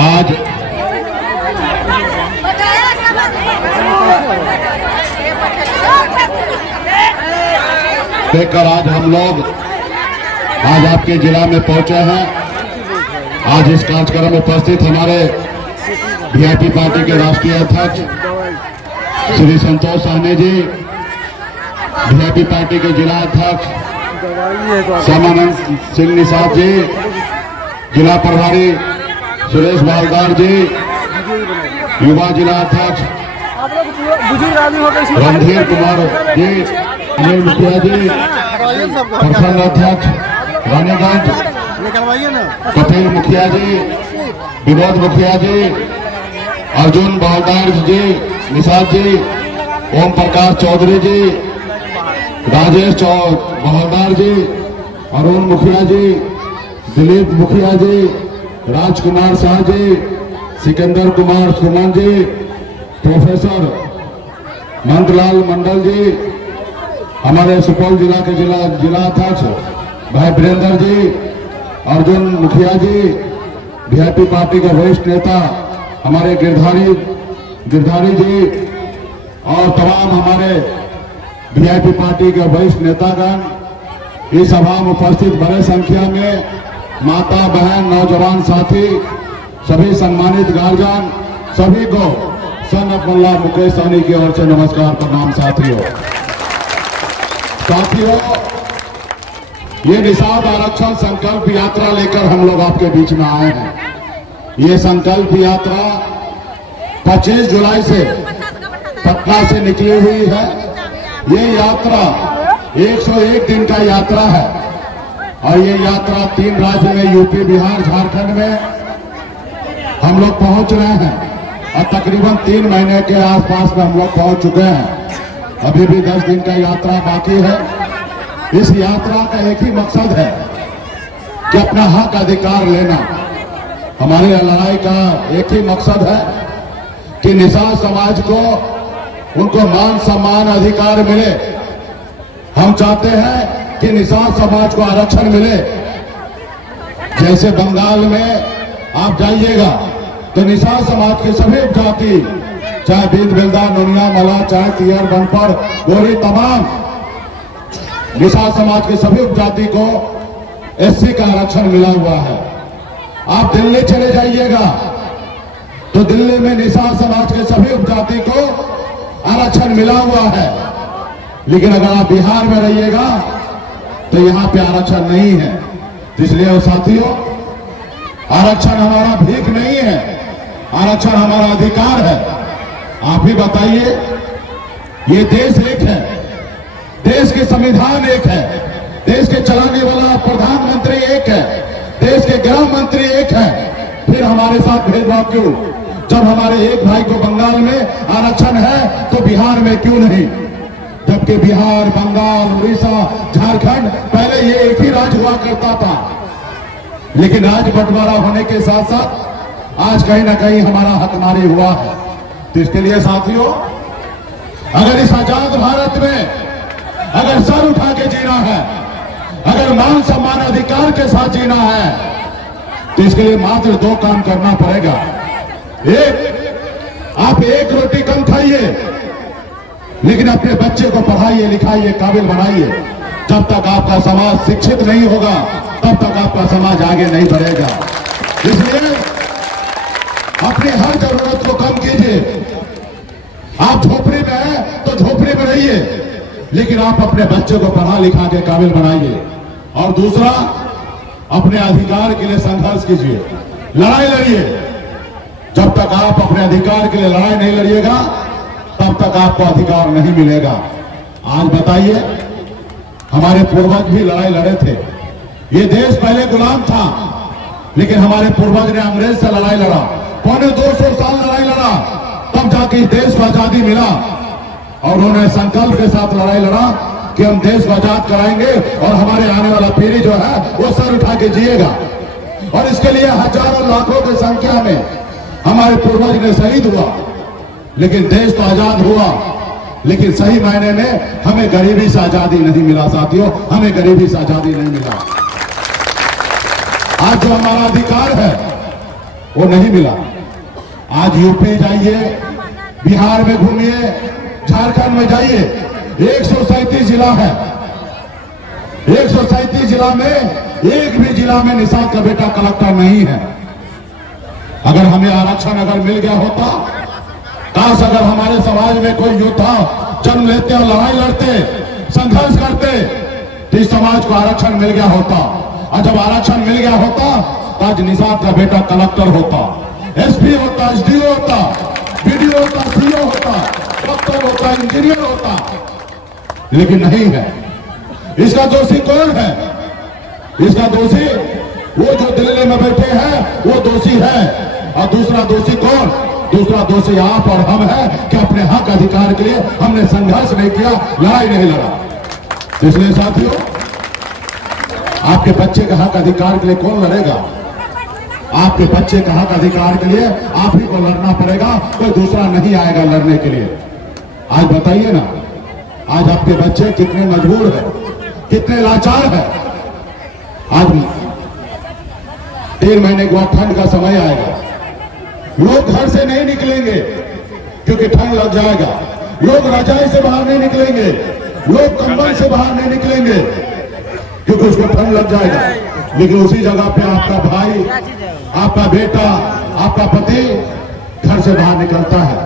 आज देखकर आज हम लोग आज आपके जिला में पहुंचे हैं। आज इस कार्यक्रम में उपस्थित हमारे वीआईपी पार्टी के राष्ट्रीय अध्यक्ष श्री संतोष साहनी जी, वीआईपी पार्टी के जिला अध्यक्ष श्यामानंद सिंह निषाद जी, जिला प्रभारी सुरेश बालदार जी, युवा जिला अध्यक्ष रणधीर कुमार जी, अनिल मुखिया जी, प्रखंड अध्यक्ष रानीगंज कपिल मुखिया जी, विनोद मुखिया जी, अर्जुन बालदार जी, निषाद जी, ओम प्रकाश चौधरी जी, राजेश बहादार जी, अरुण मुखिया जी, दिलीप मुखिया जी, राजकुमार शाह जी, सिकंदर कुमार सुमन जी, प्रोफेसर मंत्रलाल मंडल जी, हमारे सुपौल जिला के जिला अध्यक्ष भाई वीरेंद्र जी, अर्जुन मुखिया जी, वीआईपी पार्टी के वरिष्ठ नेता हमारे गिरधारी जी और तमाम हमारे वीआईपी पार्टी के वरिष्ठ नेतागण, इस सभा में उपस्थित बड़े संख्या में माता बहन नौजवान साथी, सभी सम्मानित गार्जियन, सभी को सन ऑफ मोल्ला मुकेश सहनी की ओर से नमस्कार प्रणाम। साथियों, ये निषाद आरक्षण संकल्प यात्रा लेकर हम लोग आपके बीच में आए हैं। ये संकल्प यात्रा 25 जुलाई से पटना से निकली हुई है। ये यात्रा 101 दिन का यात्रा है और ये यात्रा 3 राज्य में यूपी, बिहार, झारखंड में हम लोग पहुंच रहे हैं और तकरीबन 3 महीने के आसपास में हम लोग पहुंच चुके हैं। अभी भी 10 दिन का यात्रा बाकी है। इस यात्रा का एक ही मकसद है कि अपना हक अधिकार लेना। हमारे लड़ाई का एक ही मकसद है कि निषाद समाज को उनको मान सम्मान अधिकार मिले। हम चाहते हैं कि निषाद समाज को आरक्षण मिले। जैसे बंगाल में आप जाइएगा तो निषाद समाज के सभी उपजाति, चाहे बीद बिल्दा, नुनिया, मला, चाहे तियर, बनपर, गोरी, तमाम निषाद समाज के सभी उपजाति को एससी का आरक्षण मिला हुआ है। आप दिल्ली चले जाइएगा तो दिल्ली में निषाद समाज के सभी उपजाति को आरक्षण मिला हुआ है। लेकिन अगर आप बिहार में रहिएगा तो यहाँ पे आरक्षण नहीं है। इसलिए साथियों, आरक्षण हमारा भीख नहीं है, आरक्षण हमारा अधिकार है। आप ही बताइए, ये देश एक है, देश के संविधान एक है, देश के चलाने वाला प्रधानमंत्री एक है, देश के गृह मंत्री एक है, फिर हमारे साथ भेदभाव क्यों? जब हमारे एक भाई को बंगाल में आरक्षण है तो बिहार में क्यों नहीं? जबकि बिहार, बंगाल, उड़ीसा, झारखंड पहले ये एक ही राज्य हुआ करता था। लेकिन राज्य बंटवारा होने के साथ साथ आज कहीं ना कहीं हमारा हकमारी हुआ है। तो इसके लिए साथियों, अगर इस आजाद भारत में अगर सर उठा के जीना है, अगर मान सम्मान अधिकार के साथ जीना है, तो इसके लिए मात्र 2 काम करना पड़ेगा। एक, आप एक रोटी कम खाइए, लेकिन अपने बच्चे को पढ़ाइए, लिखाइए, काबिल बनाइए। जब तक आपका समाज शिक्षित नहीं होगा तब तक आपका समाज आगे नहीं बढ़ेगा। इसलिए अपनी हर जरूरत को कम कीजिए। आप झोपड़ी में हैं तो झोपड़ी में रहिए, लेकिन आप अपने बच्चे को पढ़ा लिखा के काबिल बनाइए। और दूसरा, अपने अधिकार के लिए संघर्ष कीजिए, लड़ाई लड़िए। जब तक आप अपने अधिकार के लिए लड़ाई नहीं लड़िएगा तब तक आपको अधिकार नहीं मिलेगा। आज बताइए, हमारे पूर्वज भी लड़ाई लड़े थे। ये देश पहले गुलाम था, लेकिन हमारे पूर्वज ने अंग्रेज से लड़ाई लड़ा, पौने 200 साल लड़ाई लड़ा, तब जाके इस देश को आजादी मिला। और उन्होंने संकल्प के साथ लड़ाई लड़ा कि हम देश को आजाद कराएंगे और हमारे आने वाला पीढ़ी जो है वो सर उठा के जिएगा। और इसके लिए हजारों लाखों की संख्या में हमारे पूर्वज ने शहीद हुआ। लेकिन देश तो आजाद हुआ, लेकिन सही मायने में हमें गरीबी से आजादी नहीं मिला साथियों, हमें गरीबी से आजादी नहीं मिला। आज जो हमारा अधिकार है वो नहीं मिला। आज यूपी जाइए, बिहार में घूमिए, झारखंड में जाइए, 137 जिला है। 137 जिला में एक भी जिला में निषाद का बेटा कलेक्टर नहीं है। अगर हमें आरक्षण अगर मिल गया होता, काश अगर हमारे समाज में कोई योद्धा जन्म लेते और लड़ाई लड़ते, संघर्ष करते, तो इस समाज को आरक्षण मिल गया होता। और जब आरक्षण मिल गया होता तो आज निषाद का बेटा कलेक्टर होता, एसपी होता, एसडीओ होता, बीडीओ होता, सीओ होता, डॉक्टर होता, इंजीनियर होता, लेकिन नहीं है। इसका दोषी कौन है? इसका दोषी वो जो दिल्ली में बैठे हैं, वो दोषी है। और दूसरा दोषी कौन? दूसरा दोषी आप और हम हैं कि अपने हक अधिकार के लिए हमने संघर्ष नहीं किया, लड़ाई नहीं लड़ा। इसलिए साथियों, आपके बच्चे का हक अधिकार के लिए कौन लड़ेगा? आपके बच्चे का हक अधिकार के लिए आप ही को लड़ना पड़ेगा, कोई दूसरा नहीं आएगा लड़ने के लिए। आज बताइए ना, आज आपके बच्चे कितने मजबूर हैं, कितने लाचार हैं। आज 3 महीने के बाद ठंड का समय आएगा, लोग घर से नहीं निकलेंगे क्योंकि ठंड लग जाएगा। लोग रजाई से बाहर नहीं निकलेंगे, लोग कंबल से बाहर नहीं निकलेंगे क्योंकि उसको ठंड लग जाएगा। लेकिन उसी जगह पे आपका भाई, आपका बेटा, आपका पति घर से बाहर निकलता है,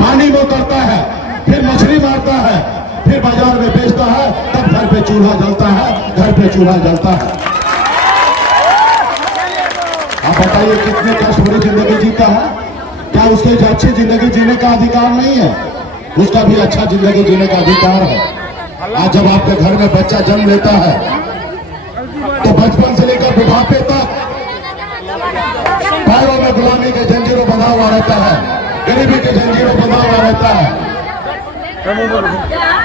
पानी में उतरता है, फिर मछली मारता है, फिर बाजार में बेचता है, तब घर पे चूल्हा जलता है, घर पे चूल्हा जलता है। आप बताइए कितने कष्ट भरी जिंदगी जीता है? क्या उसके अच्छी जिंदगी जीने का अधिकार नहीं है? उसका भी अच्छा जिंदगी जीने का अधिकार है। आज जब आपके घर में बच्चा जन्म लेता है तो बचपन से लेकर बुढ़ापे तक पैरों में गुलामी के जंजीरों बंधा हुआ रहता है, गरीबी के जंजीरों बंधा हुआ रहता है।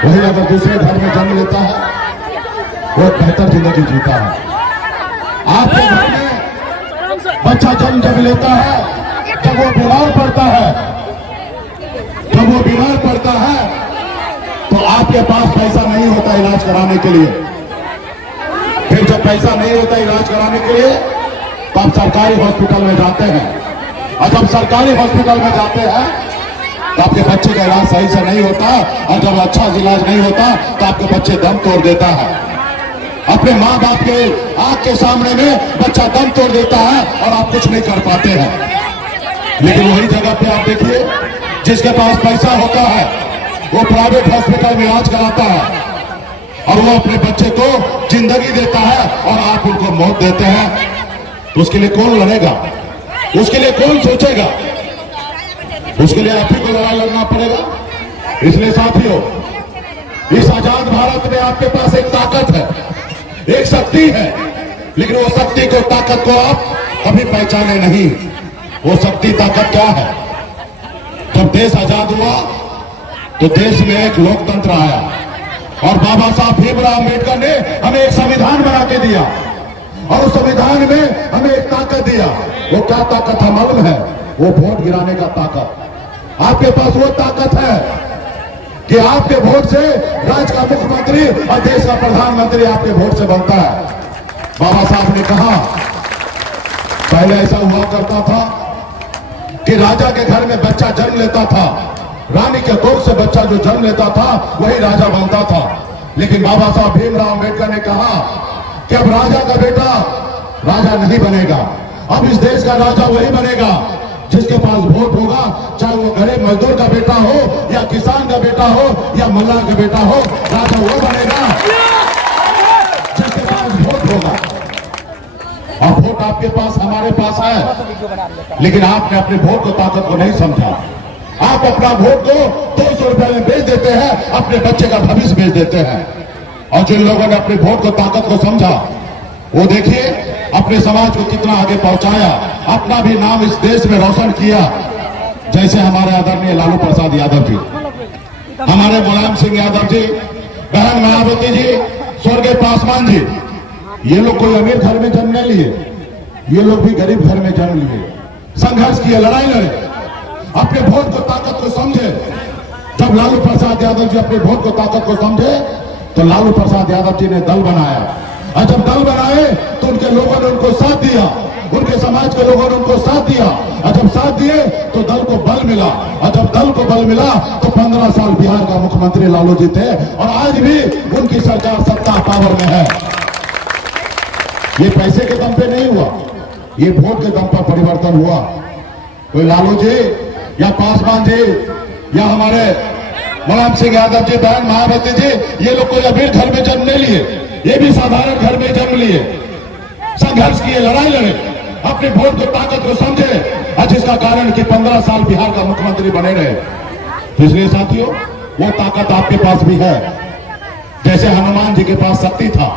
वही अगर दूसरे घर में जन्म लेता है वो बेहतर जिंदगी जीता है। आपके घर में बच्चा जन्म जब लेता है, जब वो बीमार पड़ता है, जब वो बीमार पड़ता है तो आपके पास पैसा नहीं होता इलाज कराने के लिए। फिर जब पैसा नहीं होता इलाज कराने के लिए तो आप सरकारी हॉस्पिटल में जाते हैं। और जब सरकारी हॉस्पिटल में जाते हैं तो आपके बच्चे का इलाज सही से नहीं होता, और जब अच्छा इलाज नहीं होता तो आपके बच्चे दम तोड़ देता है। अपने माँ बाप के आंख के सामने में बच्चा दम तोड़ देता है और आप कुछ नहीं कर पाते हैं। लेकिन वही जगह पे आप देखिए, जिसके पास पैसा होता है वो प्राइवेट हॉस्पिटल में इलाज कराता है और वो अपने बच्चे को जिंदगी देता है और आप उनको मौत देते हैं। तो उसके लिए कौन लड़ेगा? उसके लिए कौन सोचेगा? उसके लिए आप ही को लड़ाई लड़ना पड़ेगा। इसलिए साथियों, इस आजाद भारत में आपके पास एक ताकत है, एक शक्ति है, लेकिन वो शक्ति को, ताकत को आप कभी पहचाने नहीं। वो शक्ति ताकत क्या है? जब देश आजाद हुआ तो देश में एक लोकतंत्र आया और बाबा साहब भीमराव अम्बेडकर ने हमें एक संविधान बना के दिया और उस संविधान में हमें एक ताकत दिया। वो क्या ताकत है मालूम है? वो वोट गिराने का ताकत। आपके पास वो ताकत है कि आपके वोट से राज्य का मुख्यमंत्री और देश का प्रधानमंत्री आपके वोट से बनता है। बाबा साहब ने कहा, पहले ऐसा हुआ करता था कि राजा के घर में बच्चा जन्म लेता था, रानी के कोख से बच्चा जो जन्म लेता था वही राजा बनता था। लेकिन बाबा साहब भीमराव अम्बेडकर ने कहा कि अब राजा का बेटा राजा नहीं बनेगा, अब इस देश का राजा वही बनेगा जिसके पास वोट होगा, चाहे वो गरीब मजदूर का बेटा हो या किसान का बेटा हो या मल्लाह का बेटा हो, राजा वो बनेगा जिसके पास वोट होगा। और वोट आपके पास, हमारे पास है, लेकिन आपने अपने वोट को, ताकत को नहीं समझा। आप अपना वोट को 200 रुपए में बेच देते हैं, अपने बच्चे का भविष्य बेच देते हैं। और जिन लोगों ने अपने वोट को, ताकत को समझा, वो देखिए अपने समाज को कितना आगे पहुंचाया, अपना भी नाम इस देश में रोशन किया। जैसे हमारे आदरणीय लालू प्रसाद यादव जी, हमारे मुलायम सिंह यादव जी, बहन मायावती जी, स्वर्गीय पासवान जी, ये लोग कोई अमीर घर में जन्म नहीं लिए, ये लोग भी गरीब घर में जन्म लिए, संघर्ष किए, लड़ाई लड़े अपने वोट को ताकत को समझे। जब लालू प्रसाद यादव जी अपने वोट को ताकत को समझे तो लालू प्रसाद यादव जी ने दल बनाया, और जब दल बनाए तो उनके लोगों ने उनको साथ दिया, उनके समाज के लोगों ने उनको साथ दिया, और जब साथ दिए तो दल को बल मिला, और जब दल को बल मिला तो 15 साल बिहार का मुख्यमंत्री लालू जी थे, और आज भी उनकी सरकार सत्ता पावर में है। ये पैसे के दम पे नहीं हुआ, ये वोट के दम पर परिवर्तन हुआ। कोई लालू जी या पासवान जी या हमारे मुलायम सिंह यादव जी, बहन मायावती जी, ये लोग कोई अमीर घर में जन्म नहीं लिए, ये भी साधारण घर में जन्म लिए, संघर्ष किए, लड़ाई लड़े, अपने वोट को ताकत को समझे, और जिसका कारण कि 15 साल बिहार का मुख्यमंत्री बने रहे। इसलिए साथियों, वो ताकत आपके पास भी है। जैसे हनुमान जी के पास शक्ति था,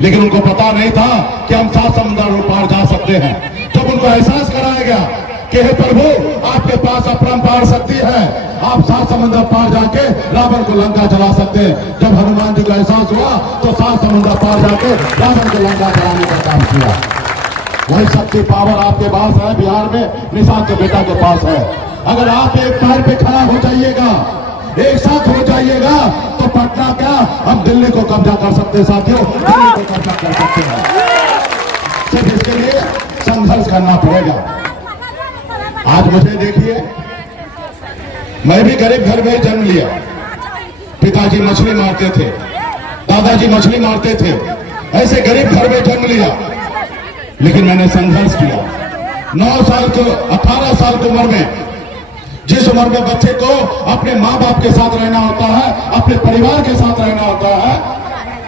लेकिन उनको पता नहीं था कि हम 7 समुद्र पार जा सकते हैं। जब उनको एहसास कराया गया कि हे प्रभु, आपके पास अपरंपार शक्ति है, आप 7 समुद्र पार जाके रावण को लंका जला सकते हैं। जब हनुमान जी का एहसास हुआ तो 7 समुद्र पार जाके रावण को लंका जलाने का काम किया। वही शक्ति पावर आपके पास है, बिहार में निषाद के बेटा के पास है। अगर आप एक पैर पे खड़ा हो जाइएगा, एक साथ हो जाइएगा, तो पटना क्या, हम दिल्ली को कब्जा कर सकते हैं साथियों, दिल्ली को कब्जा कर सकते हैं। सिर्फ इसके लिए संघर्ष करना पड़ेगा। आज मुझे देखिए, मैं भी गरीब घर में जन्म लिया, पिताजी मछली मारते थे, दादाजी मछली मारते थे, ऐसे गरीब घर में जन्म लिया, लेकिन मैंने संघर्ष किया। 9 साल को 18 साल की उम्र में, जिस उम्र में बच्चे को अपने माँ बाप के साथ रहना होता है, अपने परिवार के साथ रहना होता है,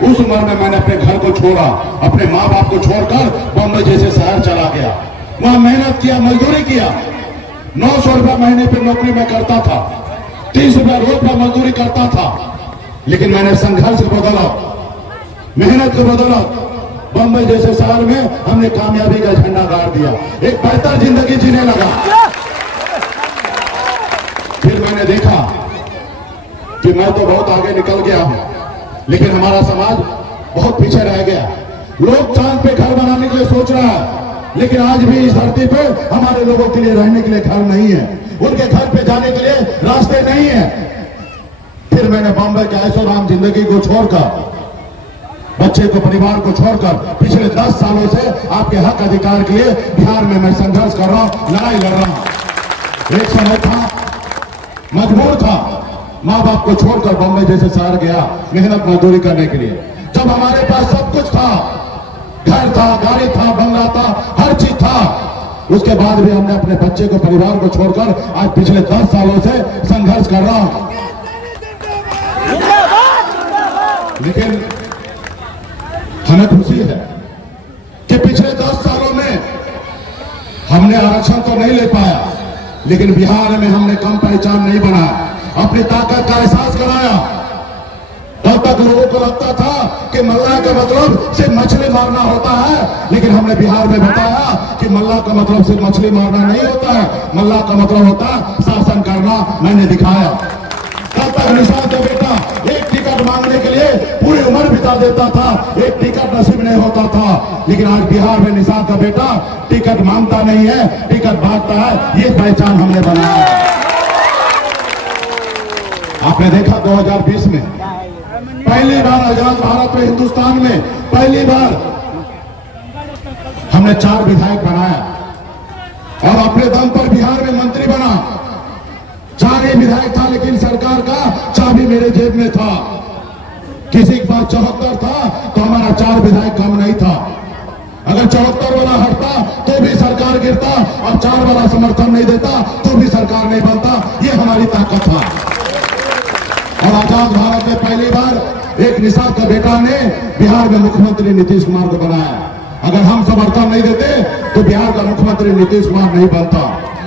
उस उम्र में मैंने अपने घर को छोड़ा, अपने माँ बाप को छोड़कर बम्बई जैसे शहर चला गया। वहां मेहनत किया, मजदूरी किया, 900 रुपया महीने पे नौकरी में करता था, 30 रुपया रोज पर मजदूरी करता था, लेकिन मैंने संघर्ष की बदौलत, मेहनत की बदौलत बम्बई जैसे शहर में हमने कामयाबी का झंडा गाड़ दिया, एक बेहतर जिंदगी जीने लगा। फिर मैंने देखा कि मैं तो बहुत आगे निकल गया हूं, लेकिन हमारा समाज बहुत पीछे रह गया। लोग चांद पे घर बनाने के लिए सोच रहा है, लेकिन आज भी इस धरती पे हमारे लोगों के लिए रहने के लिए घर नहीं है, उनके घर पे जाने के लिए रास्ते नहीं है। फिर मैंने बॉम्बे के ऐशोआराम जिंदगी को छोड़कर, बच्चे को, परिवार को छोड़कर पिछले 10 सालों से आपके हक अधिकार के लिए बिहार में मैं संघर्ष कर रहा हूं, लड़ाई लड़ रहा हूं। एक समय था, मजबूर था, माँ बाप को छोड़कर बॉम्बे जैसे शहर गया मेहनत मजदूरी करने के लिए। जब हमारे पास सब कुछ था, घर था, गाड़ी था, बंगला था, हर चीज था, उसके बाद भी हमने अपने बच्चे को, परिवार को छोड़कर आज पिछले 10 सालों से संघर्ष कर रहा हूं। लेकिन हमें खुशी है कि पिछले 10 सालों में हमने आरक्षण तो नहीं ले पाया, लेकिन बिहार में हमने कम पहचान नहीं बनाया, अपनी ताकत का एहसास कराया। तब तक लोगों को लगता था कि मल्लाह का मतलब सिर्फ मछली मारना होता है, लेकिन हमने बिहार में बताया कि मल्लाह का मतलब सिर्फ मछली मारना नहीं होता है, मल्लाह का मतलब होता है शासन करना। मैंने दिखाया। तब तक निषाद का बेटा एक टिकट मांगने के लिए पूरी उम्र बिता देता था, एक टिकट नसीब नहीं होता था, लेकिन आज बिहार में निषाद का बेटा टिकट मांगता नहीं है, टिकट बांटता है। ये पहचान हमने बनाया। आपने देखा 2020 में पहली बार आजाद भारत में, हिंदुस्तान में पहली बार हमने 4 विधायक बनाया और अपने दम पर बिहार में मंत्री बना। 4 ही विधायक था, लेकिन सरकार का चाबी मेरे जेब में था। किसी के पास 74 था तो हमारा 4 विधायक कम नहीं था। अगर 74 वाला हटता तो भी सरकार गिरता, और 4 वाला समर्थन नहीं देता तो भी सरकार नहीं बनता। ये हमारी ताकत था। और आजाद भारत में पहली बार एक निषाद का बेटा ने बिहार में मुख्यमंत्री नीतीश कुमार को बनाया। अगर हम समर्थन नहीं देते तो बिहार का मुख्यमंत्री नीतीश कुमार नहीं बनता।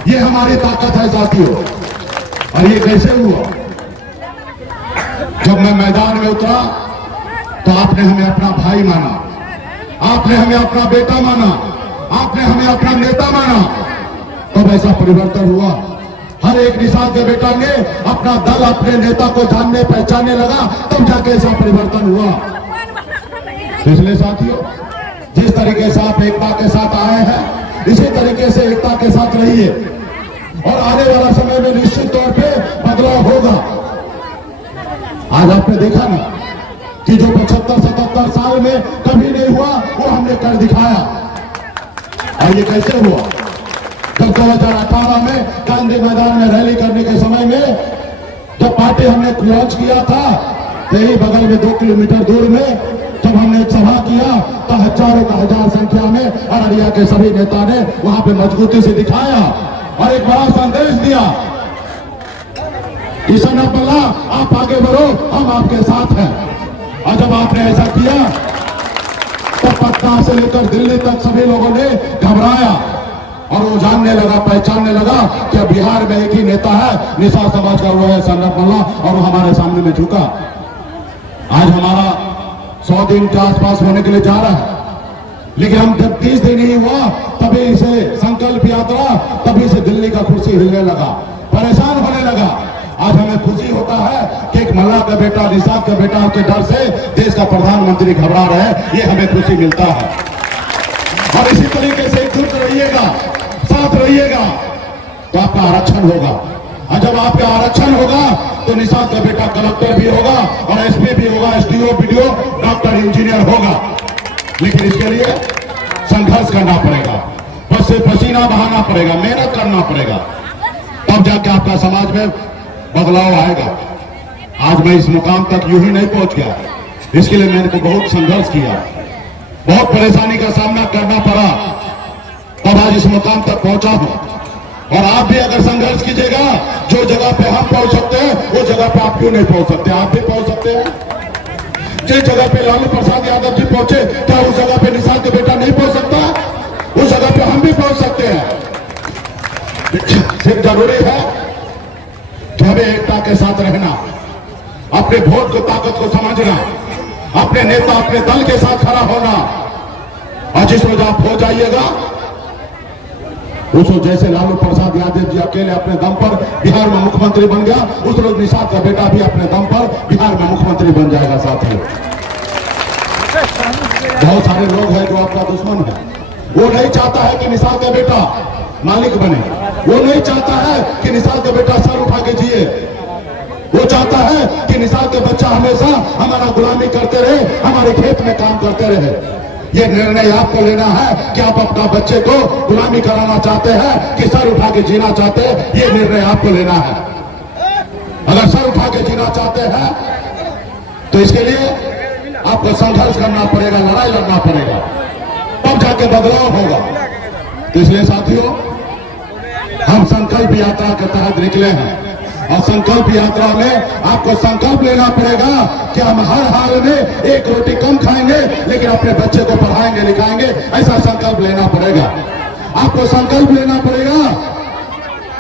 ये हमारी ताकत है साथियों। और ये कैसे हुआ? जब मैं मैदान में उतरा तो आपने हमें अपना भाई माना, आपने हमें अपना बेटा माना, आपने हमें अपना नेता माना। तब ऐसा परिवर्तन हुआ। हर एक निषाद के बेटा ने अपना दल, अपने नेता को जानने पहचानने लगा, तब जाके ऐसा परिवर्तन हुआ। इसलिए साथियों, जिस तरीके से आप एकता के साथ आए हैं, इसी तरीके से एकता के साथ रहिए। और आने वाला समय में निश्चित तौर पे बदलाव होगा। आज आपने देखा ना कि जो 75-77 साल में कभी नहीं हुआ वो हमने कर दिखाया। और ये कैसे हुआ? जब 2018 में गांधी मैदान में रैली करने के समय में जब पार्टी हमने लॉन्च किया था, यही बगल में 2 किलोमीटर दूर में जब हमने एक सभा किया तो हजारों का हजार संख्या में अररिया के सभी नेता ने वहां पे मजबूती से दिखाया और एक बड़ा संदेश दिया, किशन अब्दुल्ला आप आगे बढ़ो, हम आपके साथ हैं। और जब आपने ऐसा किया तो पटना से लेकर दिल्ली तक सभी लोगों ने घबराया और वो जानने लगा, पहचानने लगा कि बिहार में एक ही नेता है निषाद समाज का, वो है किशन अब्दुल्ला, और वो हमारे सामने में झुका। आज हमारा 100 दिन के आसपास होने के लिए जा रहा है, लेकिन हम जब 30 दिन ही हुआ तभी इसे संकल्प यात्रा, तभी से दिल्ली का कुर्सी हिलने लगा, परेशान होने लगा। आज हमें खुशी होता है कि एक मल्ला का बेटा, निषाद का बेटा के डर से देश का प्रधानमंत्री घबरा रहे हैं, ये हमें खुशी मिलता है। और इसी तरीके से एकजुट रहिएगा, साथ रहिएगा तो आपका आरक्षण होगा। और जब आपका आरक्षण होगा तो निषाद का बेटा कलेक्टर भी होगा और एसपी भी होगा, एसडीओ, बीडीओ, डॉक्टर, इंजीनियर होगा। लेकिन इसके लिए संघर्ष करना पड़ेगा, बस से पसीना बहाना पड़ेगा, मेहनत करना पड़ेगा, तब जाके आपका समाज में बदलाव आएगा। आज मैं इस मुकाम तक यूं ही नहीं पहुंच गया, इसके लिए मैंने बहुत संघर्ष किया, बहुत परेशानी का सामना करना पड़ा, तब आज इस मुकाम तक पहुंचा हूं। और आप भी अगर संघर्ष कीजिएगा, जो जगह पे हम पहुंच सकते हैं वो जगह पे आप क्यों नहीं पहुंच सकते? आप भी पहुंच सकते हैं। जिस जगह पे लालू प्रसाद यादव जी पहुंचे, क्या उस जगह पे निषाद का बेटा नहीं पहुंच सकता? उस जगह पे हम भी पहुंच सकते हैं। सिर्फ जरूरी है कि हमें एकता के साथ रहना, अपने वोट को, ताकत को समझना, अपने नेता, अपने दल के साथ खड़ा होना। और जिस रोज आप हो जाइएगा, उस रोज जैसे लालू प्रसाद यादव जी अकेले अपने दम पर बिहार में मुख्यमंत्री बन गया, उस रोज निषाद का बेटा भी अपने दम पर बिहार में मुख्यमंत्री बन जाएगा। साथियों, बहुत सारे लोग हैं जो आपका दुश्मन है, वो नहीं चाहता है कि निषाद का बेटा मालिक बने, वो नहीं चाहता है कि निषाद का बेटा सर उठा के जिए, वो चाहता है कि निषाद का बच्चा हमेशा हमारा गुलामी करते रहे, हमारे खेत में काम करते रहे। ये निर्णय आपको लेना है कि आप अपना बच्चे को गुलामी कराना चाहते हैं कि सर उठा के जीना चाहते हैं, ये निर्णय आपको लेना है। अगर सर उठा के जीना चाहते हैं तो इसके लिए आपको संघर्ष करना पड़ेगा, लड़ाई लड़ना पड़ेगा, तब जाके बदलाव होगा। तो इसलिए साथियों, हम संकल्प यात्रा के तहत निकले हैं और संकल्प यात्रा में आपको संकल्प लेना पड़ेगा कि हम हर हाल में एक रोटी कम खाएंगे, लेकिन अपने बच्चे को पढ़ाएंगे, लिखाएंगे, ऐसा संकल्प लेना पड़ेगा। आपको संकल्प लेना पड़ेगा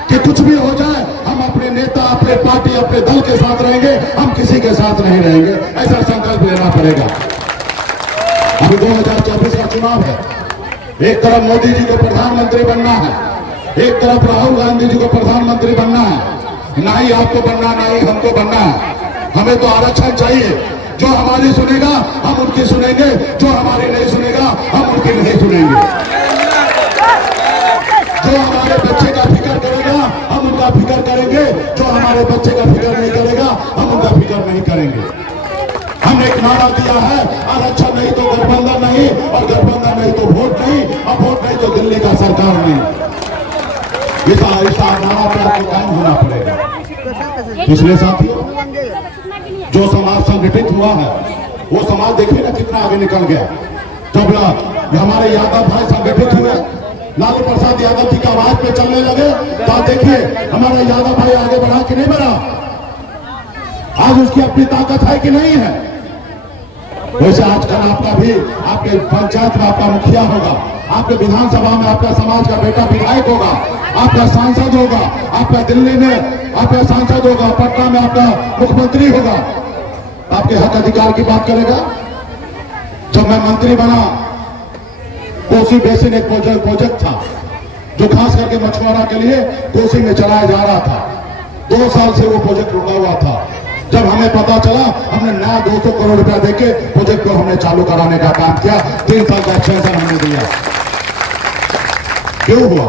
कि कुछ भी हो जाए, हम अपने नेता, अपने पार्टी, अपने दल के साथ रहेंगे, हम किसी के साथ नहीं रहेंगे, ऐसा संकल्प लेना पड़ेगा। अभी 2024 का चुनाव है, एक तरफ मोदी जी को प्रधानमंत्री बनना है, एक तरफ राहुल गांधी जी को प्रधानमंत्री बनना है। ना ही आपको बनना, ना ही हमको बनना है। हमें तो आरक्षण चाहिए। जो हमारी सुनेगा हम उनकी सुनेंगे, जो हमारी नहीं सुनेगा हम उनकी नहीं सुनेंगे। जो हमारे बच्चे का फिक्र करेगा हम उनका फिक्र करेंगे, जो हमारे बच्चे का फिक्र नहीं करेगा हम उनका फिक्र नहीं करेंगे। हमने एक नारा दिया है, आरक्षण नहीं तो गठबंधन नहीं, और गठबंधन नहीं तो वोट नहीं, और वोट नहीं तो दिल्ली का सरकार नहीं। इस नारा पर आपको कायम होना पड़ेगा। इसलिए साथियों, जो समाज संगठित हुआ है वो समाज देखिए ना कितना आगे निकल गया। जब हमारे यादव भाई संगठित हुए, लालू प्रसाद यादव जी की आवाज पे चलने लगे, तो आप देखिए हमारा यादव भाई आगे बढ़ा कि नहीं बढ़ा? आज उसकी अपनी ताकत है कि नहीं है? वैसे आजकल आपका भी, आपके पंचायत में आपका मुखिया होगा, आपके विधानसभा में आपका समाज का बेटा विधायक होगा, आपका सांसद होगा, आपका दिल्ली में आपका सांसद होगा, पटना में आपका मुख्यमंत्री होगा। आपके हक अधिकार की बात करेगा। जब मैं मंत्री बना, कोसी बेसिन एक प्रोजेक्ट था जो खास करके मछुआरा के लिए कोसी में चलाया जा रहा था। 2 साल से वो प्रोजेक्ट रुका हुआ था। जब हमें पता चला, हमने नया 200 करोड़ रुपया देके प्रोजेक्ट को हमने चालू कराने का काम किया। 3 साल का एक्सटेंशन हमने दिया। क्यों हुआ?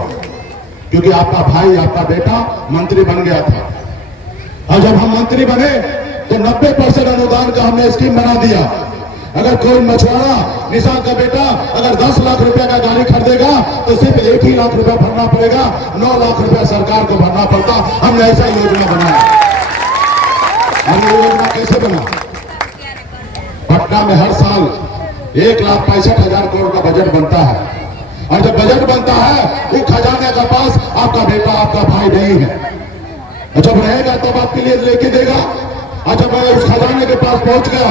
क्योंकि आपका भाई, आपका बेटा मंत्री बन गया था। और जब हम मंत्री बने तो 90% अनुदान का हमने स्कीम बना दिया। अगर कोई मछुआरा, निषाद का बेटा अगर 10 लाख रुपए का गाड़ी खरीदेगा तो सिर्फ 1 ही लाख रुपया भरना पड़ेगा, 9 लाख रुपया सरकार को भरना पड़ता। हमने ऐसा योजना बनाया। हमने योजना कैसे बना? पटना में हर साल 1,65,000 करोड़ का बजट बनता है, और जब बजट बनता है वो खजाने का पास आपका बेटा, आपका भाई नहीं है। जब रहेगा तब आपके लिए लेके देगा, और जब मैं उस खजाने के पास पहुंच गया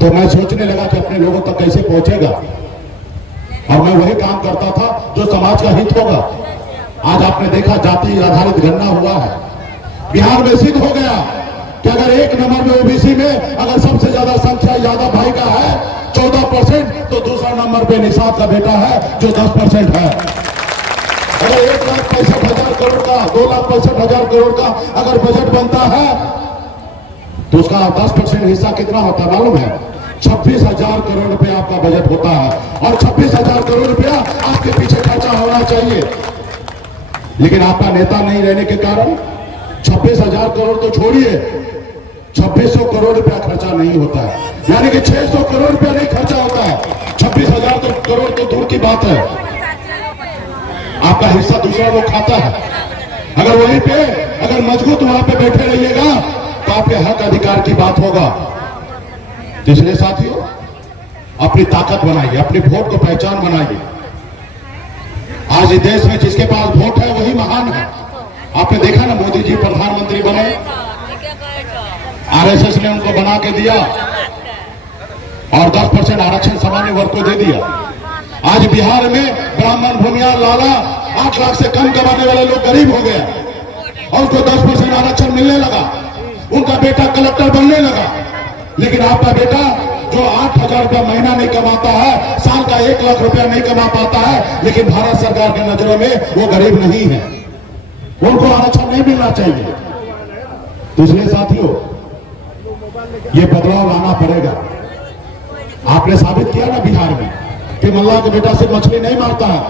तो मैं सोचने लगा कि अपने लोगों तक कैसे पहुंचेगा, और मैं वही काम करता था जो समाज का हित होगा। आज आपने देखा जाति आधारित गणना हुआ है, बिहार में सिद्ध हो गया कि अगर 1 नंबर में ओबीसी में अगर सबसे ज्यादा संख्या यादव भाई का है 14%, तो दूसरा नंबर पे निषाद का बेटा है जो 10% है। अगर 1,65,000 करोड़ का, 2,65,000 करोड़ का अगर बजट बनता है तो उसका 10% हिस्सा कितना होता है मालूम है? 26,000 करोड़ रुपया आपका बजट होता है, और 26,000 करोड़ रुपया आपके पीछे खर्चा होना चाहिए। लेकिन आपका नेता नहीं रहने के कारण 26,000 करोड़ तो छोड़िए, 2,600 करोड़ रुपया खर्चा नहीं होता है। यानी कि 600 करोड़ रुपया नहीं खर्चा होता है, 26,000 करोड़ तो दूर की बात है। आपका हिस्सा दूसरा लोग खाता है। अगर वहीं पे अगर मजबूत वहां पे बैठे रहिएगा तो आपके हक अधिकार की बात होगा। इसलिए साथियों, अपनी ताकत बनाइए, अपनी वोट को पहचान बनाइए। आज इस देश में जिसके पास वोट है वही महान है। आपने देखा ना, मोदी जी प्रधानमंत्री बने, आरएसएस ने उनको बना के दिया और 10% आरक्षण सामान्य वर्ग को दे दिया। आज बिहार में ब्राह्मण, भूमियार, लाला 8 लाख से कम कमाने वाले लोग गरीब हो गया और उनको 10% आरक्षण मिलने लगा। उनका बेटा कलेक्टर बनने लगा। लेकिन आपका बेटा जो 8,000 रुपया महीना नहीं कमाता है, साल का 1 लाख रुपया नहीं कमा पाता है, लेकिन भारत सरकार की नजरों में वो गरीब नहीं है, उनको आरक्षण नहीं मिलना चाहिए। तो इसलिए साथियों, ये बदलाव लाना पड़ेगा। आपने साबित किया ना बिहार में कि मल्लाह के बेटा सिर्फ मछली नहीं मारता है,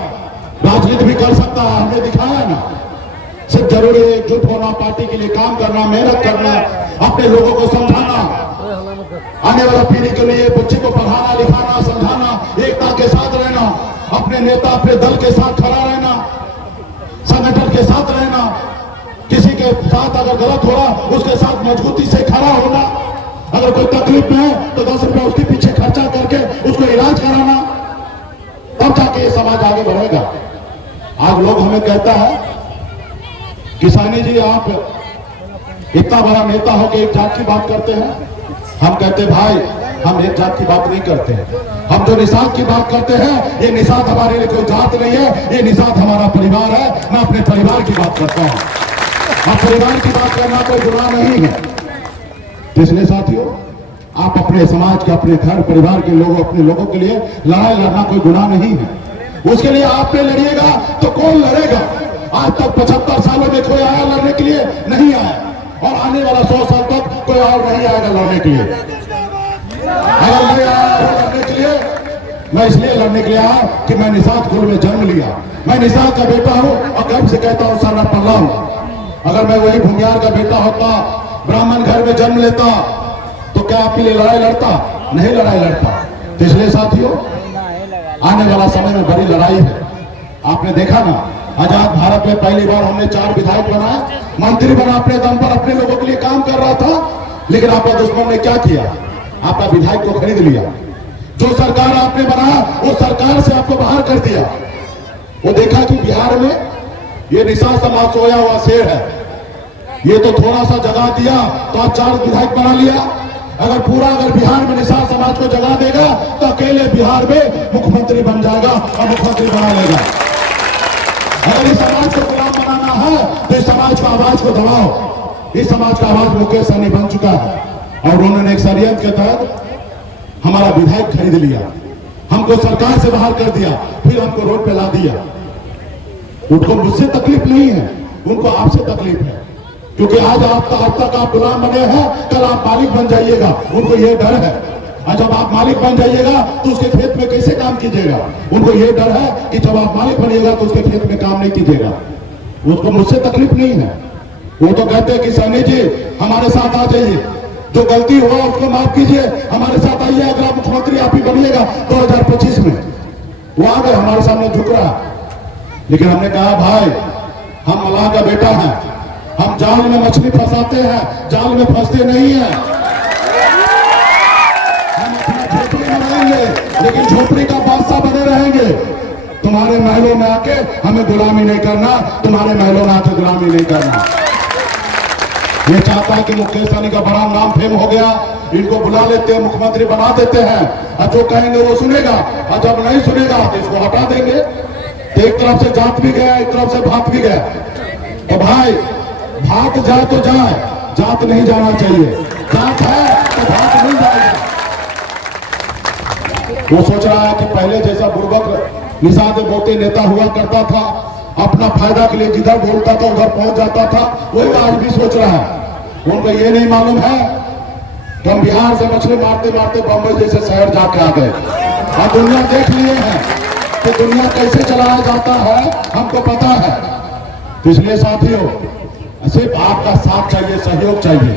राजनीति भी कर सकता है। हमने दिखाया ना। सिर्फ जरूरी है एकजुट होना, पार्टी के लिए काम करना, मेहनत करना, अपने लोगों को समझाना, आने वाला पीढ़ी के लिए बच्चे को पढ़ाना, लिखाना, समझाना, एकता के साथ रहना, अपने नेता, अपने दल के साथ खड़ा रहना, संगठन के साथ रहना, किसी के साथ अगर गलत हो रहा उसके साथ मजबूती से खड़ा होना, अगर कोई तकलीफ में है तो 10 रुपया उसके पीछे खर्चा करके उसको इलाज कराना, तब जाके ये समाज आगे बढ़ेगा। आज लोग हमें कहता है, किसानी जी आप इतना बड़ा नेता हो कि एक जात की बात करते हैं। हम कहते भाई, हम एक जात की बात नहीं करते हैं। हम जो निषाद की बात करते हैं, ये निषाद हमारे लिए कोई जात नहीं है, ये निषाद हमारा परिवार है। मैं अपने परिवार की बात करता हूँ, और परिवार की बात करना कोई गुनाह नहीं है। इसलिए साथियों, आप अपने समाज के, अपने घर परिवार के लोगों, अपने लोगों के लिए लड़ाई लड़ना कोई गुनाह नहीं है। उसके लिए आप पे लड़िएगा तो कौन लड़ेगा? आज तक 75 सालों में कोई आया लड़ने के लिए? नहीं आया, और आने वाला 100 साल तक कोई और नहीं आएगा लड़ने के लिए। अगर मैं आया लड़ने के लिए, मैं इसलिए लड़ने के लिए आया कि मैं निषाद कुल में जन्म लिया, मैं निषाद का बेटा हूं और गर्व से कहता हूं सारा पल्ला हूं। अगर मैं वही भूमियार का बेटा होता, ब्राह्मण घर में जन्म लेता, तो क्या आपके लिए लड़ाई लड़ता? नहीं लड़ाई लड़ता। तो इसलिए साथियों, आने वाला समय में बड़ी लड़ाई है। आपने देखा ना, आजाद भारत में पहली बार हमने 4 विधायक बनाए, मंत्री बना, अपने दम पर अपने लोगों के लिए काम कर रहा था। लेकिन आपका दुश्मन ने क्या किया? आपका विधायक को खरीद लिया। जो सरकार आपने बनाया वो सरकार से आपको बाहर कर दिया। वो देखा कि बिहार में ये निषाद समाज सोया हुआ शेर है, ये तो थोड़ा सा जगह दिया तो आज 4 विधायक बना लिया। अगर बिहार में निषाद समाज को जगह देगा तो अकेले बिहार में मुख्यमंत्री बन जाएगा और मुख्यमंत्री बना लेगा। अगर इस समाज को गुलाम बनाना है तो इस समाज का आवाज को दबाओ। इस समाज का आवाज मुकेश सहनी बन चुका है, और उन्होंने एक षड्यंत्र के तहत हमारा विधायक खरीद लिया, हमको सरकार से बाहर कर दिया, फिर हमको रोड पे ला दिया। उनको मुझसे तकलीफ नहीं है, उनको आपसे तकलीफ है, क्योंकि आज अब तक आप गुलाम बने हैं, कल आप मालिक बन जाइएगा। उनको ये डर है और जब आप मालिक बन जाइएगा तो उसके खेत में कैसे काम कीजिएगा? उनको ये डर है कि जब आप मालिक बनिएगा तो उसके खेत में काम नहीं कीजिएगा। उसको मुझसे तकलीफ नहीं है। वो तो कहते हैं कि सैनी जी हमारे साथ आ जाइए, जो गलती हुआ उसको माफ कीजिए, हमारे साथ आइए, अगर आप मुख्यमंत्री आप ही बनिएगा 2025 में। वो आ गए, हमारे सामने झुक रहा है। लेकिन हमने कहा भाई हम अल्लाह का बेटा है, हम जाल में मछली फंसाते हैं, जाल में फंसते नहीं है। हम अपना झोपड़ी में रहेंगे लेकिन झोपड़ी का बादशाह बने रहेंगे। तुम्हारे महलों में आके हमें गुलामी नहीं करना, तुम्हारे महलों में आके गुलामी नहीं करना। ये चाहता है कि मुकेश सहनी का बड़ा नाम फेम हो गया, इनको बुला लेते हैं, मुख्यमंत्री बना देते हैं, और जो कहेंगे वो सुनेगा, और जब नहीं सुनेगा तो इसको हटा देंगे। तो एक तरफ से जात भी गया, एक तरफ से भात भी गया। तो भाई भात जाए तो जाए, जात नहीं जाना चाहिए। जात है तो भात नहीं जाएगा। वो सोच रहा है कि पहले जैसा बुर्बक निषाद बोते नेता हुआ करता था, अपना फायदा के लिए जिधर बोलता था उधर पहुंच जाता था, वही आज भी सोच रहा है। उनको ये नहीं मालूम है कि हम बिहार से मछली मारते मारते बंबई जैसे शहर जाके आ गए, और दुनिया देख लिए हैं कि दुनिया कैसे चलाया जाता है, हमको पता है। तो इसलिए साथियों सिर्फ आपका साथ चाहिए, सहयोग चाहिए।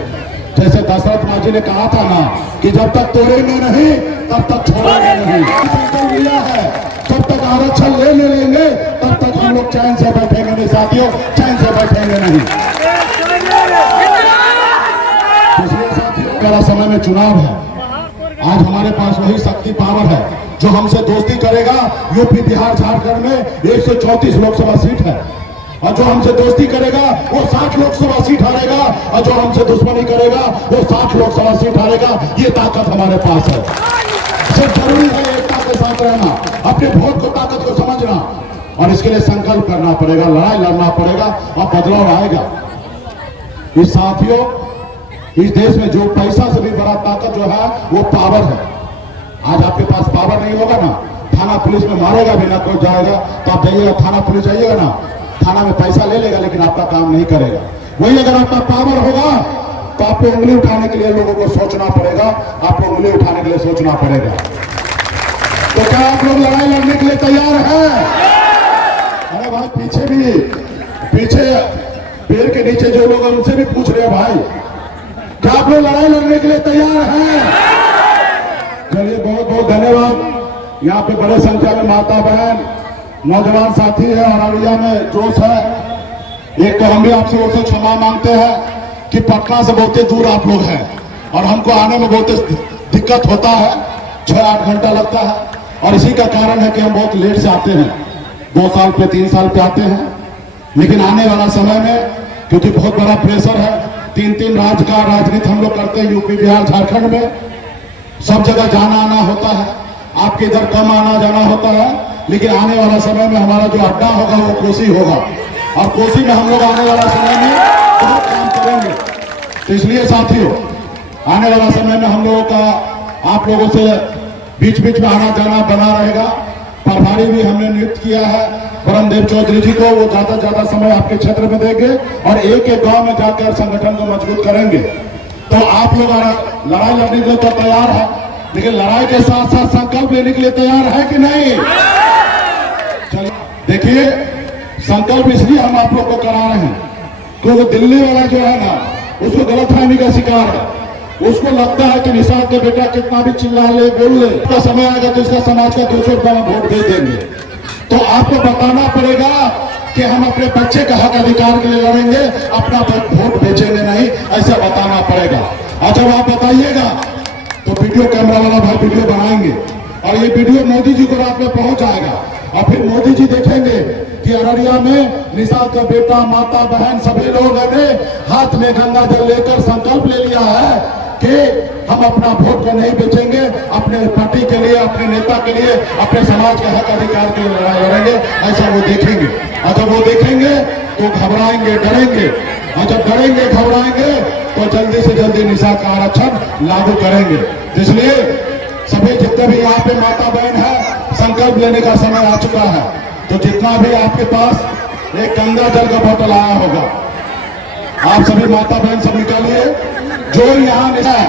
जैसे दशरथ मांझी ने कहा था ना कि जब तक तोड़ेंगे नहीं तब तक छोड़ेंगे नहीं। लिया है जब तक आरक्षण ले लेंगे तब तक हम लोग चैन से बैठेंगे नहीं साथियों, चैन से बैठेंगे नहीं। इसलिए साथियों मेरा समय में चुनाव है। आज हमारे पास वही शक्ति पावर है जो हमसे दोस्ती करेगा। यूपी बिहार झारखंड में 134 लोकसभा सीट है, और जो हमसे दोस्ती करेगा वो 60 लोकसभा सीट हारेगा, और जो हमसे दुश्मनी करेगा वो 60 लोकसभा सीट हारेगा। ये ताकत हमारे पास है। सिर्फ जरूरी है एकता के साथ रहना, अपने वोट को ताकत को समझना, और इसके लिए संकल्प करना पड़ेगा, लड़ाई लड़ना पड़ेगा, और बदलाव आएगा। इस साथियों इस देश में जो पैसा से भी बड़ा ताकत जो है वो पावर है। आज आपके पास पावर नहीं होगा ना, थाना पुलिस में मारेगा भी ना कोई जाएगा, तो आप जाइएगा थाना पुलिस जाइएगा ना, थाना में पैसा ले लेगा लेकिन आपका काम नहीं करेगा। वही अगर आपका पावर होगा तो आपको उंगली उठाने के लिए लोगों को सोचना पड़ेगा, आपको उंगली उठाने के लिए सोचना पड़ेगा। तो क्या आप लोग लड़ाई लड़ने के लिए तैयार हैं? अरे भाई पीछे पेड़ के नीचे जो लोग हैं उनसे भी पूछ रहे हैं भाई, क्या आप लोग लड़ाई लड़ने के लिए तैयार हैं? चलिए बहुत बहुत धन्यवाद। यहाँ पे बड़े संख्या में माता बहन नौजवान साथी है, अररिया में जोश है। एक तो हम भी आपसे ओर से क्षमा मांगते हैं कि पटना से बहुत दूर आप लोग हैं, और हमको आने में बहुत दिक्कत होता है, 6-8 घंटा लगता है, और इसी का कारण है कि हम बहुत लेट से आते हैं, 2 साल पे 3 साल पे आते हैं। लेकिन आने वाला समय में क्योंकि बहुत बड़ा प्रेशर है, 3 राज्य का राजनीति हम लोग करते हैं, यूपी बिहार झारखंड में सब जगह जाना आना होता है, आपके इधर कम आना जाना होता है। लेकिन आने वाला समय में हमारा जो अड्डा होगा वो कोसी होगा, और कोसी में हम लोग आने वाला समय में बहुत काम करेंगे। तो इसलिए साथियों आने वाला समय में हम लोगों का आप लोगों से बीच बीच में आना जाना बना रहेगा। प्रभारी भी हमने नियुक्त किया है ब्रह्मदेव चौधरी जी को, वो ज्यादा से ज्यादा समय आपके क्षेत्र में देंगे और एक एक गांव में जाकर संगठन को मजबूत करेंगे। तो आप लोग लड़ाई लड़ने के लिए तो तैयार है, लेकिन लड़ाई के साथ साथ संकल्प लेने के लिए तैयार है कि नहीं? चलिए देखिए, संकल्प इसलिए हम आप लोग को करा रहे हैं क्योंकि दिल्ली वाला जो है ना उसको गलतफहमी का शिकार है। उसको लगता है कि निषाद के बेटा कितना भी चिल्ला ले बोल ले, तो समय आएगा तो इसका समाज का 200 रुपया में वोट दे देंगे। तो आपको बताना पड़ेगा कि हम अपने बच्चे का हक अधिकार के लिए लड़ेंगे, अपना वोट बेचेंगे नहीं, ऐसा बताना पड़ेगा। और जब आप बताइएगा तो वीडियो कैमरा वाला भाई वीडियो बनाएंगे, और ये वीडियो मोदी जी को रात में पहुंच जाएगा, और फिर मोदी जी देखेंगे कि अररिया में निषाद का बेटा माता बहन सभी लोगों ने हाथ में गंगा जल लेकर संकल्प ले लिया है कि हम अपना वोट को नहीं बेचेंगे, अपने पार्टी के लिए, अपने नेता के लिए, अपने समाज के हक अधिकार के लिए लड़ाई लड़ेंगे। ऐसा वो देखेंगे, और जब वो देखेंगे तो घबराएंगे, डरेंगे, और जब डरेंगे घबराएंगे तो जल्दी से जल्दी निषाद का आरक्षण लागू करेंगे। इसलिए सभी जितने भी यहाँ पे माता बहन है, संकल्प लेने का समय आ चुका है। तो जितना भी आपके पास एक गंगा जल का बोतल आया होगा, आप सभी माता बहन सब निकालिए। जो यहाँ है,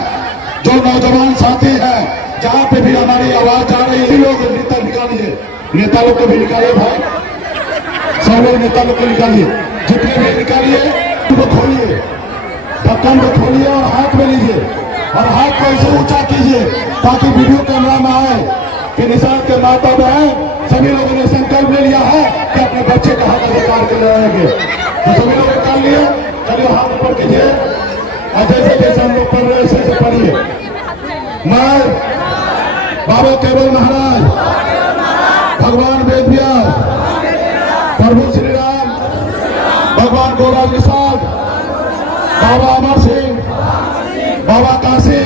जो नौजवान साथी है, जहाँ पे भी हमारी आवाज आ रही है, लोग नेता निकालिए, नेता लोग को भी निकालिए भाई, सब लोग नेता लोग को निकालिए, जितने भी निकालिए उनको खोलिए, ढक्कन को खोलिए और हाथ में लीजिए और हाथ को ऐसे ऊंचा कीजिए ताकि वीडियो कैमरा में आए कि निषाद के माता बहन सभी लोगों ने संकल्प ले लिया है कि अपने बच्चे का हक अधिकार के लिए लड़ेंगे। तो सभी लोग निकाल लिए, चलिए हाथ ऊपर कीजिए और जैसे जैसे हम लोग पढ़ रहे हैं ऐसे पढ़िए। मैं बाबा केवल महाराज, भगवान वेद व्यास, प्रभु श्री राम, भगवान गोरा निषाद, बाबा अमर सिंह, बाबा काशी,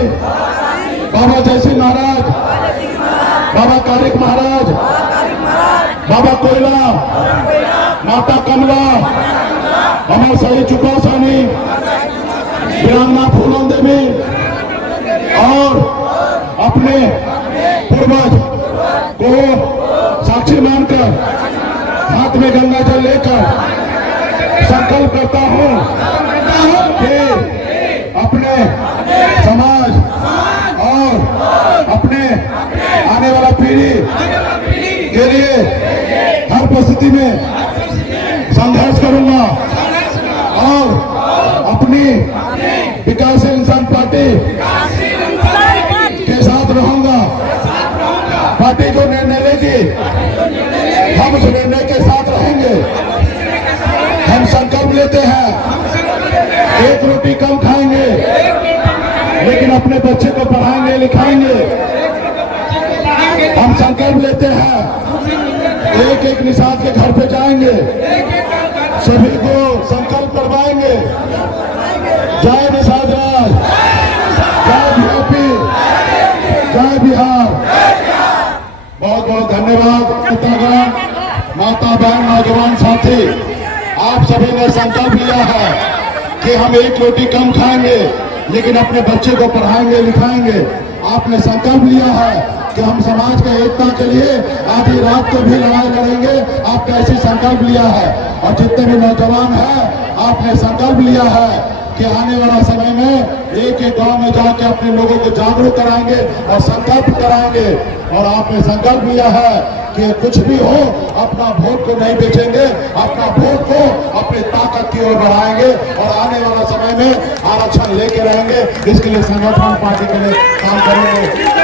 बाबा जयसिंह महाराज, बाबा कारिक महाराज, बाबा कोयला, माता कमला, अमर शहीद चुपासानी, वीरांगना फूलन देवी और अपने पूर्वज को साक्षी मानकर हाथ में गंगा जल लेकर संकल्प करता हूं कि अपने समाज और अपने आने वाला पीढ़ी के लिए हर परिस्थिति में संघर्ष करूंगा और अपनी विकासशील इंसान पार्टी के साथ रहूंगा। पार्टी जो निर्णय लेगी हम उस निर्णय के साथ रहेंगे। हम संकल्प लेते हैं, एक रोटी कम खाएंगे लेकिन अपने बच्चे को पढ़ाएंगे लिखाएंगे। हम संकल्प लेते हैं, एक एक निषाद के घर पे जाएंगे, सभी को संकल्प करवाएंगे। जय निषाद राज, जय बीजेपी, जय बिहार। बहुत बहुत धन्यवाद। पितागण, माता बहन, नौजवान साथी, आप सभी ने संकल्प लिया है कि हम एक रोटी कम खाएंगे लेकिन अपने बच्चे को पढ़ाएंगे लिखाएंगे। आपने संकल्प लिया है कि हम समाज के एकता के लिए आधी रात को भी लड़ाई लड़ेंगे। आपने ऐसी संकल्प लिया है और जितने भी नौजवान हैं आपने संकल्प लिया है कि आने वाला समय में एक एक गांव में जाके अपने लोगों को जागरूक कराएंगे और संकल्प कराएंगे। और आपने संकल्प लिया है कि कुछ भी हो अपना वोट को नहीं बेचेंगे, अपना वोट को अपनी ताकत की ओर बढ़ाएंगे और आने वाला समय में आरक्षण लेके रहेंगे। इसके लिए संगठन पार्टी के लिए काम करेंगे।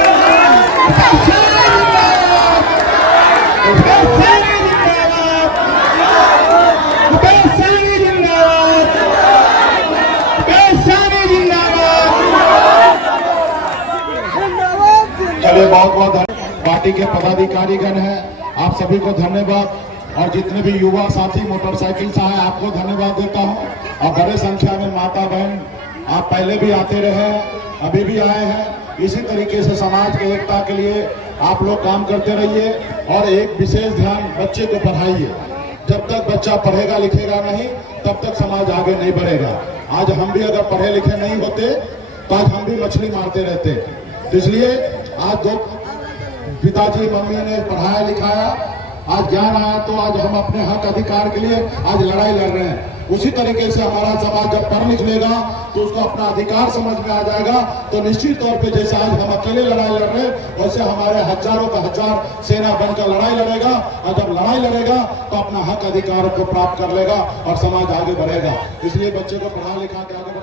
चलिए बहुत बहुत धन्यवाद। पार्टी के पदाधिकारीगण हैं, आप सभी को धन्यवाद और जितने भी युवा साथी मोटरसाइकिल से आए आपको धन्यवाद देता हूं। और बड़े संख्या में माता बहन आप पहले भी आते रहे, अभी भी आए हैं। इसी तरीके से समाज के एकता के लिए आप लोग काम करते रहिए और एक विशेष ध्यान बच्चे को पढ़ाइए। जब तक बच्चा पढ़ेगा लिखेगा नहीं तब तक समाज आगे नहीं बढ़ेगा। आज हम भी अगर पढ़े लिखे नहीं होते तो आज हम भी मछली मारते रहते। तो इसलिए आज दो पिताजी मम्मी ने पढ़ाया लिखाया, आज ज्ञान आया तो आज हम अपने हक अधिकार के लिए आज लड़ाई लड़ रहे हैं। उसी तरीके से हमारा समाज जब पढ़ लिख लेगा तो उसको अपना अधिकार समझ में आ जाएगा। तो निश्चित तौर पे जैसे आज हम अकेले लड़ाई लड़ रहे हैं वैसे हमारे हजारों का हजार सेना बनकर लड़ाई लड़ेगा और जब लड़ाई लड़ेगा तो अपना हक अधिकार को प्राप्त कर लेगा और समाज आगे बढ़ेगा। इसलिए बच्चे को पढ़ा लिखा के आगे